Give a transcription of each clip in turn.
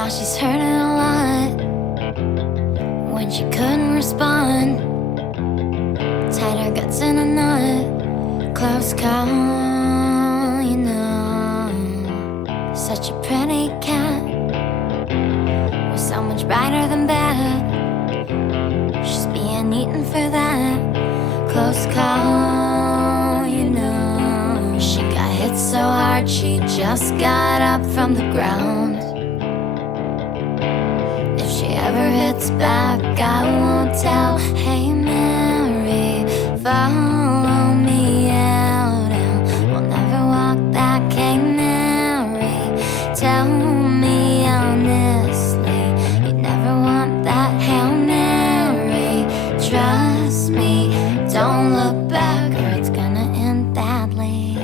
Now she's hurting a lot when she couldn't respond. Tied her guts in a knot. Close call, you know. Such a pretty cat, was so much brighter than bad. She's being eaten for that. Close call, you know. She got hit so hard she just got up from the ground. If she ever hits back, I won't tell. Hey Mary, follow me out, and we'll never walk back. Hey Mary, tell me honestly, you never want that. Hail Mary, trust me, don't look back or it's gonna end badly.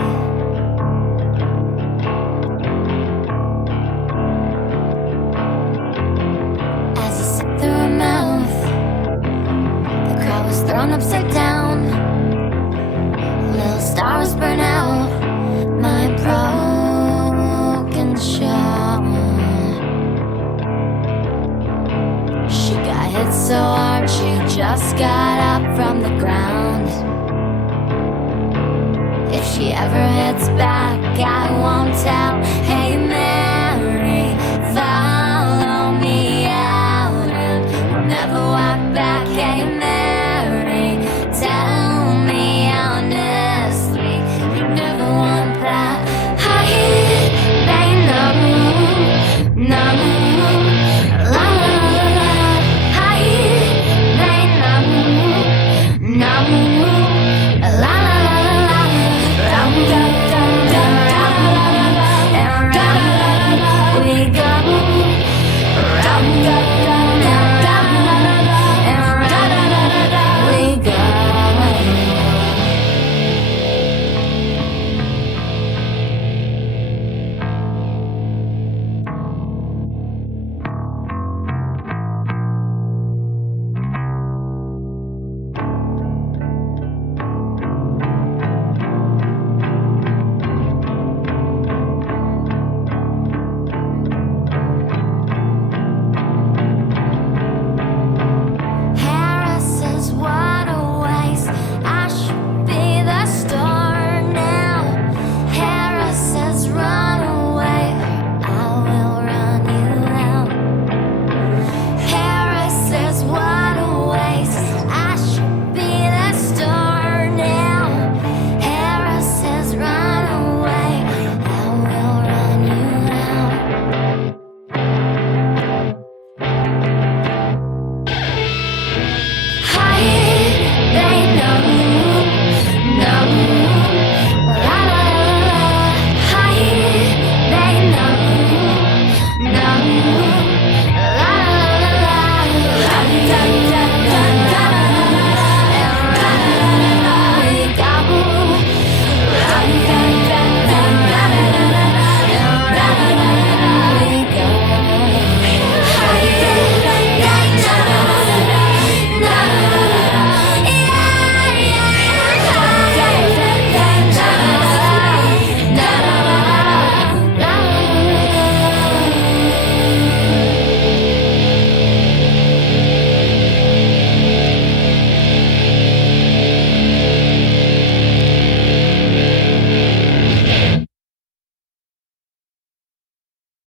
As he sipped through her mouth, the crowd was thrown upside down. Little stars burn out my broken shell. She got hit so hard she just got up from the ground. If she ever hits back, I won't tell.